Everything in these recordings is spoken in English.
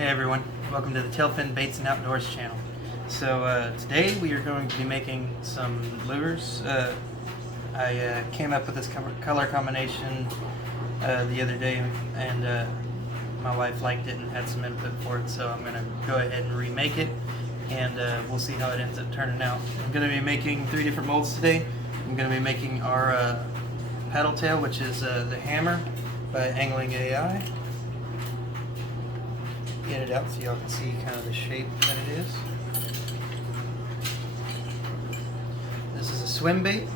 Hey everyone, welcome to the TailFen Baits and Outdoors channel. So today we are going to be making some lures. I came up with this color combination the other day, and my wife liked it and had some input for it, so I'm going to go ahead and remake it, and we'll see how it ends up turning out. I'm going to be making 3 different molds today. I'm going to be making our paddle tail, which is the hammer by Angling AI. Get it out so y'all can see kind of the shape that it is. This is a swim bait,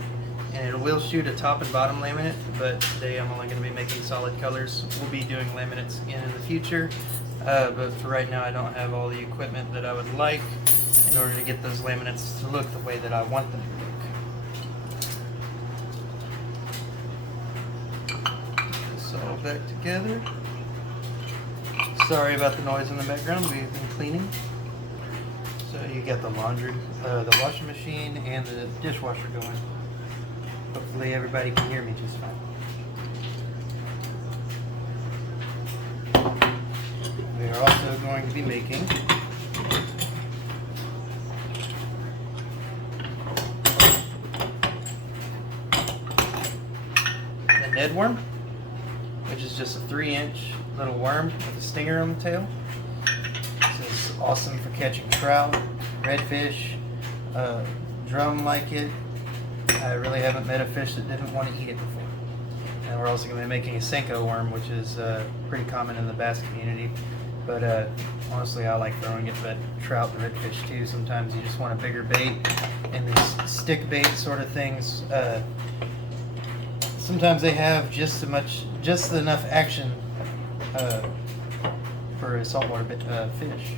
and it will shoot a top and bottom laminate, but today I'm only going to be making solid colors. We'll be doing laminates in the future, but for right now I don't have all the equipment that I would like in order to get those laminates to look the way that I want them to look. Put this all back together. Sorry about the noise in the background, we've been cleaning. So you got the laundry, the washing machine, and the dishwasher going. Hopefully everybody can hear me just fine. We are also going to be making a Ned worm, which is just a 3-inch little worm with a stinger on the tail. This is awesome for catching trout, redfish, drum like it. I really haven't met a fish that didn't want to eat it before. And we're also going to be making a Senko worm, which is pretty common in the bass community. But honestly, I like throwing it at trout and redfish too. Sometimes you just want a bigger bait, and these stick bait sort of things, sometimes they have just enough action for a saltwater fish.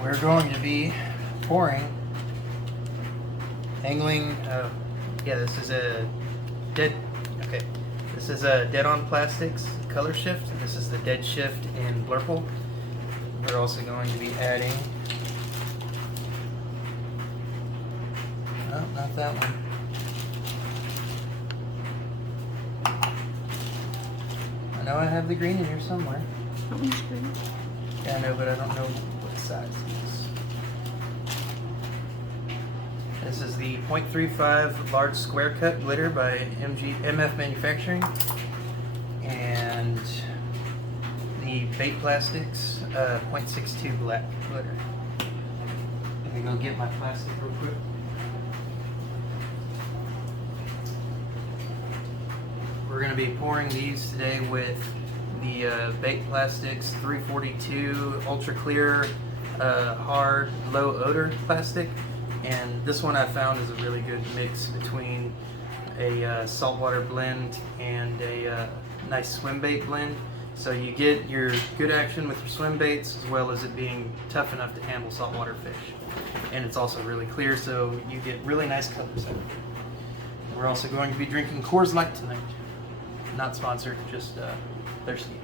We're going to be pouring angling. This is a Dead On Plastics color shift. This is the Dead Shift in Blurple. We're also going to be adding, oh, not that one. I know I have the green in here somewhere. That one's green. Yeah, I know, but I don't know what size it is. This is the .35 large square cut glitter by MF Manufacturing, and the Bait Plastics .62 black glitter. Let me go get my plastic real quick. We're going to be pouring these today with the Bait Plastics 342 Ultra Clear Hard Low Odor Plastic, and this one I found is a really good mix between a saltwater blend and a nice swim bait blend. So you get your good action with your swim baits as well as it being tough enough to handle saltwater fish, and it's also really clear, so you get really nice colors out of it. We're also going to be drinking Coors Light tonight. Not sponsored, just thirsty.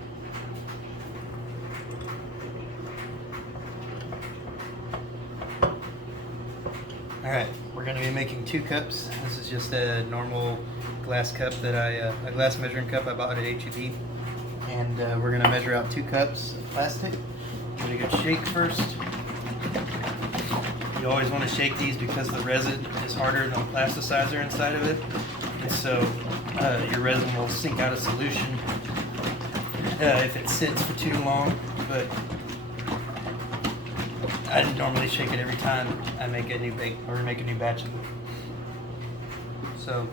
Alright, we're going to be making 2 cups. This is just a normal glass cup that a glass measuring cup I bought at HEB. And we're going to measure out 2 cups of plastic. Give it a good shake first. You always want to shake these because the resin is harder than the plasticizer inside of it. And so your resin will sink out of solution if it sits for too long, but I normally shake it every time I make a new bait or make a new batch of it. So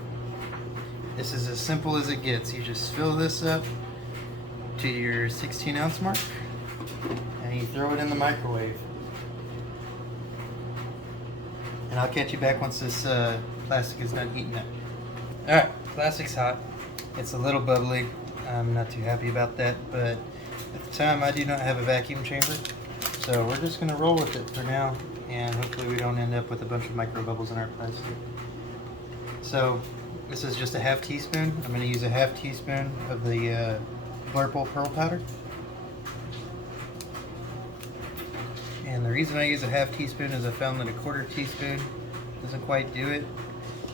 this is as simple as it gets. You just fill this up to your 16-ounce mark and you throw it in the microwave. And I'll catch you back once this plastic is done heating up. Alright, plastic's hot. It's a little bubbly. I'm not too happy about that, but at the time I do not have a vacuum chamber. So we're just going to roll with it for now, and hopefully we don't end up with a bunch of micro bubbles in our plastic. So this is just a half teaspoon. I'm going to use a half teaspoon of the Blurple Pearl Powder. And the reason I use a half teaspoon is I found that a 1/4 teaspoon doesn't quite do it.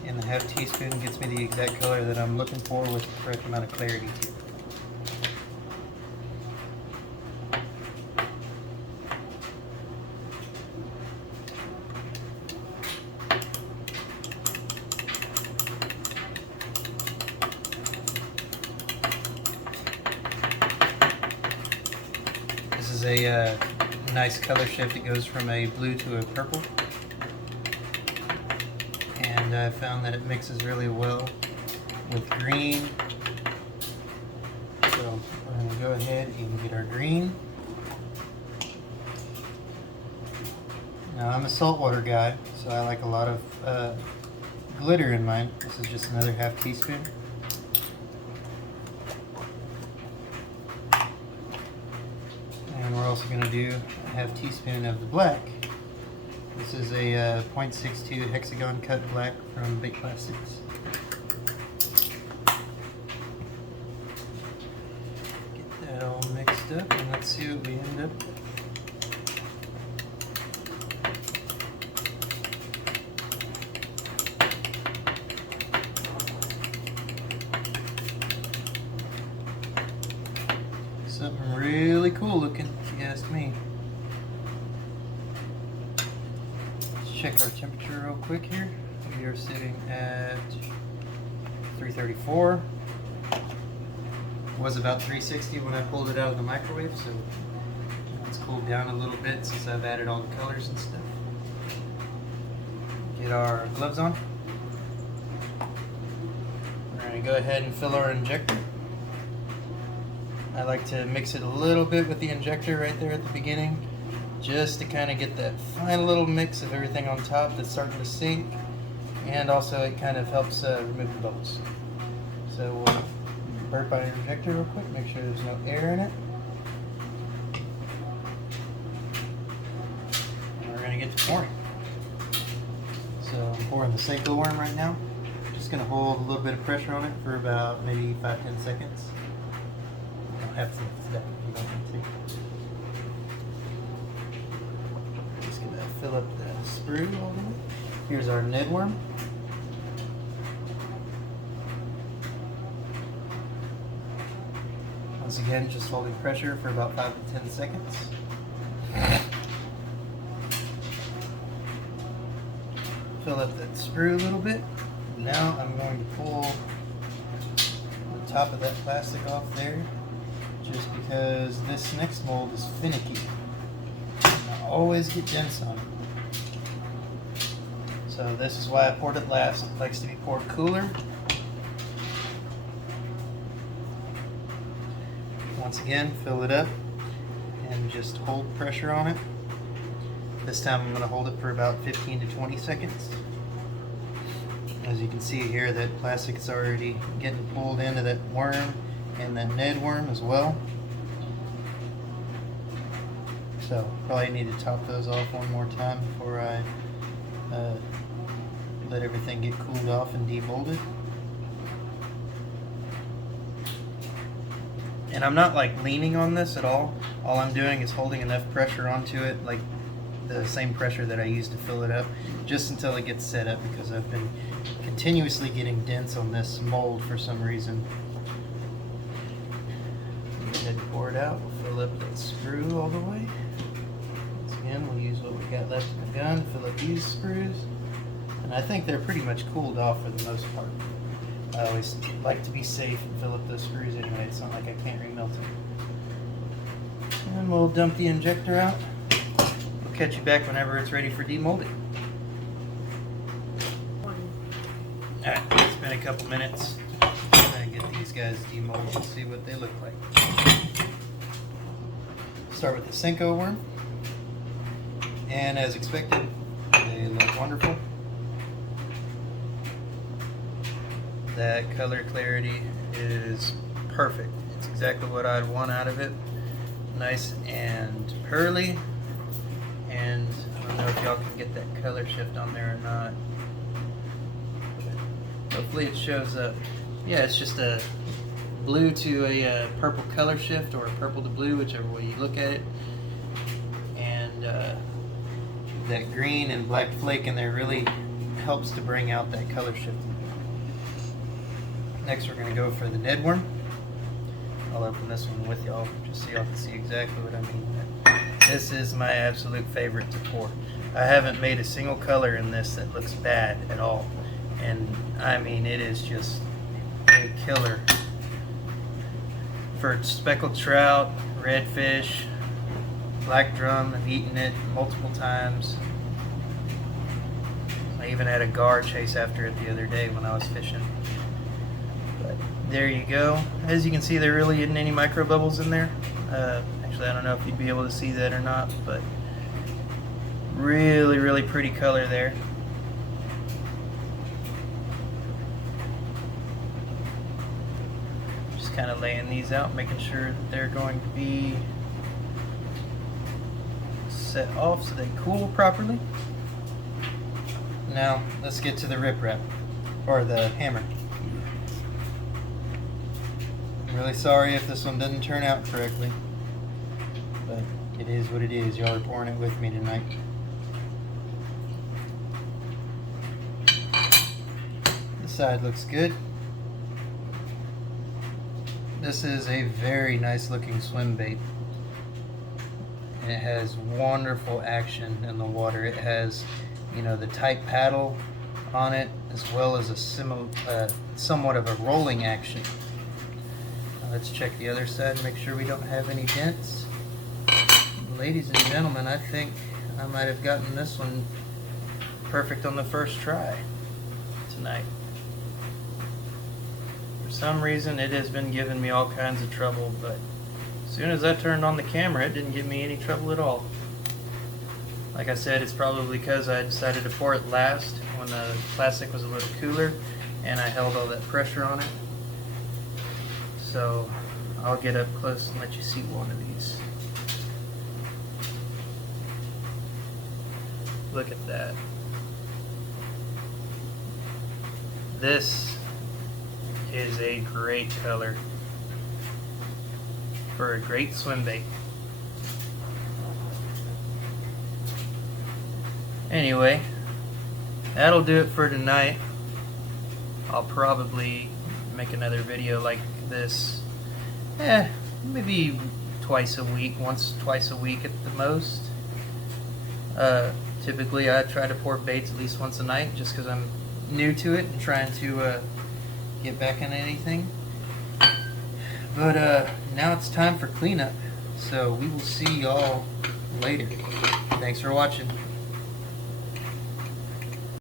And the half teaspoon gets me the exact color that I'm looking for with the correct amount of clarity to it. is a nice color shift. It goes from a blue to a purple. And I found that it mixes really well with green. So we're going to go ahead and get our green. Now I'm a saltwater guy, so I like a lot of glitter in mine. This is just another half teaspoon. And we're also going to do a half teaspoon of the black. This is a 0.62 hexagon cut black from Bait Plastics. Get that all mixed up and let's see what we end up with. Something really cool looking, if you ask me. Let's check our temperature real quick here. We are sitting at 334. It was about 360 when I pulled it out of the microwave, so it's cooled down a little bit since I've added all the colors and stuff. Get our gloves on. We're going to go ahead and fill our injector. I like to mix it a little bit with the injector right there at the beginning, just to kind of get that fine little mix of everything on top that's starting to sink, and also it kind of helps remove the bubbles. So we'll burp our injector real quick, make sure there's no air in it. And we're going to get to pouring. So I'm pouring the Seiko worm right now. Just going to hold a little bit of pressure on it for about maybe 5-10 seconds. Have to step if you don't need to. Just gonna fill up the sprue all the way. Here's our Ned worm. Once again, just holding pressure for about 5 to 10 seconds. Fill up that sprue a little bit. Now I'm going to pull the top of that plastic off there, just because this next mold is finicky. I always get dents on it. So this is why I poured it last. It likes to be poured cooler. Once again, fill it up and just hold pressure on it. This time I'm going to hold it for about 15 to 20 seconds. As you can see here, that plastic is already getting pulled into that worm and that Ned worm as well. So probably need to top those off one more time before I let everything get cooled off and demolded. And I'm not like leaning on this at all. All I'm doing is holding enough pressure onto it, like the same pressure that I used to fill it up, just until it gets set up, because I've been continuously getting dents on this mold for some reason. Go ahead and pour it out. We'll fill up that sprue all the way. Once again, we'll use what we got left in the gun, fill up these sprues. And I think they're pretty much cooled off for the most part. I always like to be safe and fill up those screws anyway. It's not like I can't remelt them. And we'll dump the injector out. We'll catch you back whenever it's ready for demolding. Alright, it's been a couple minutes. I'm going to get these guys demolded and see what they look like. Start with the Seiko worm. And as expected, they look wonderful. That color clarity is perfect. It's exactly what I'd want out of it. Nice and pearly. And I don't know if y'all can get that color shift on there or not. Hopefully it shows up. Yeah, it's just a blue to a purple color shift, or a purple to blue, whichever way you look at it. And that green and black flake in there really helps to bring out that color shift. Next we're going to go for the Ned worm. I'll open this one with y'all just so y'all can see exactly what I mean. This is my absolute favorite to pour. I haven't made a single color in this that looks bad at all. And I mean, it is just a killer. For speckled trout, redfish, black drum. I've eaten it multiple times. I even had a gar chase after it the other day when I was fishing. But there you go. As you can see, there really isn't any micro bubbles in there. Actually, I don't know if you'd be able to see that or not, but really, really pretty color there. Just kind of laying these out, making sure that they're going to be set off so they cool properly. Now, let's get to the riprap, or the hammer. I'm really sorry if this one didn't turn out correctly, but it is what it is. Y'all are pouring it with me tonight. This side looks good. This is a very nice looking swim bait. And it has wonderful action in the water. It has, you know, the tight paddle on it, as well as a somewhat of a rolling action. Now let's check the other side and make sure we don't have any dents. Ladies and gentlemen, I think I might have gotten this one perfect on the first try tonight. For some reason it has been giving me all kinds of trouble, but as soon as I turned on the camera, it didn't give me any trouble at all. Like I said, it's probably because I decided to pour it last when the plastic was a little cooler and I held all that pressure on it. So I'll get up close and let you see one of these. Look at that. This is a great color for a great swim bait. Anyway, that'll do it for tonight. I'll probably make another video like this, maybe twice a week, twice a week at the most. Typically I try to pour baits at least once a night just because I'm new to it and trying to get back into anything. But now it's time for cleanup, so we will see y'all later. Thanks for watching.